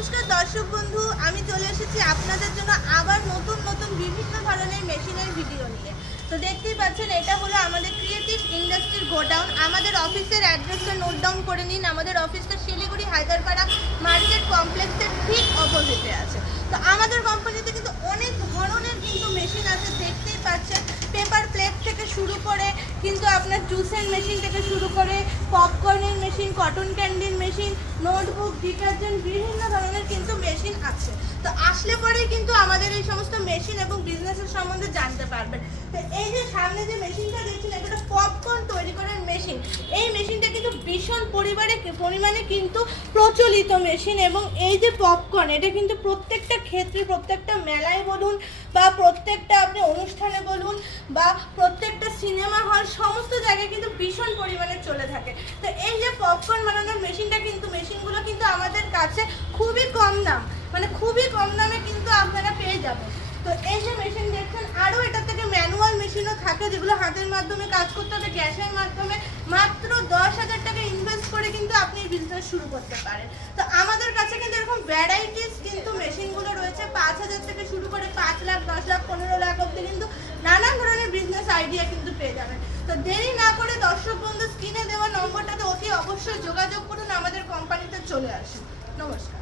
নমস্কার দর্শক বন্ধু, আমি চলে এসেছি আপনাদের জন্য আবার নতুন নতুন বিভিন্ন ধরনের মেশিনের ভিডিও নিয়ে। তো দেখতেই পাচ্ছেন, এটা হলো আমাদের ক্রিয়েটিভ ইন্ডাস্ট্রির গোডাউন। আমাদের অফিসের অ্যাড্রেসটা নোট ডাউন করে নিন। আমাদের অফিসটা শিলিগুড়ি হায়দ্রাপাড়া মার্কেট কমপ্লেক্সের ঠিক অপোজিটে আছে। তো আমাদের কোম্পানিতে কিন্তু অনেক ধরনের কিন্তু মেশিন আছে, দেখতেই পাচ্ছেন। পেপার প্লেট থেকে শুরু করে কিন্তু আপনার জুসের মেশিন থেকে শুরু করে পপকর্নের মেশিন, কটন ক্যান্ডির মেশিন, নোটবুক, ডিটারজেন্ট, বিভিন্ন ধরনের কিন্তু মেশিন আছে। তো আসলে পরেই কিন্তু আমাদের এই সমস্ত মেশিন এবং বিজনেসের সম্বন্ধে জানতে পারবেন। তো এই যে সামনে যে মেশিনটা দেখছেন, এটা পপকর্ন তৈরি করার মেশিন। এই মেশিনটা কিন্তু ভীষণ পরিমাণে কিন্তু প্রচলিত মেশিন। এবং এই যে পপকর্ন, এটা কিন্তু প্রত্যেকটা ক্ষেত্রে, প্রত্যেকটা মেলায় বলুন বা প্রত্যেকটা আপনি অনুষ্ঠানে বলুন বা প্রত্যেকটা সিনেমা হল, সমস্ত জায়গায় কিন্তু ভীষণ পরিমাণে চলে থাকে। তো এই যে পপকর্ন বানানোর মেশিনগুলো কিন্তু আমাদের কাছে খুবই কম দাম, মানে খুবই কম দামে কিন্তু আপনারা পেয়ে যাবেন। তো এই যে মেশিন দেখছেন, আরও এটা থেকে ম্যানুয়াল মেশিনও থাকে, যেগুলো হাতের মাধ্যমে কাজ করতে হবে, গ্যাসের মাধ্যমে। মাত্র 10,000 টাকা ইনভেস্ট করে কিন্তু আপনি বিজনেস শুরু করতে পারেন। তো আমাদের কাছে কিন্তু এরকম ভ্যারাইটিস কিন্তু মেশিনগুলো রয়েছে, 5,000 থেকে শুরু করে 5 লাখ, 10 লাখ, 15 লাখ অবধি কিন্তু নানান ধরনের বিজনেস আইডিয়া কিন্তু পেয়ে যাবেন। তো দেরি না করে দর্শক বন্ধু, স্ক্রিনে দেওয়া নম্বরটাতে অতি অবশ্যই যোগাযোগ করুন, আমাদের কোম্পানিতে চলে আসুন। নমস্কার।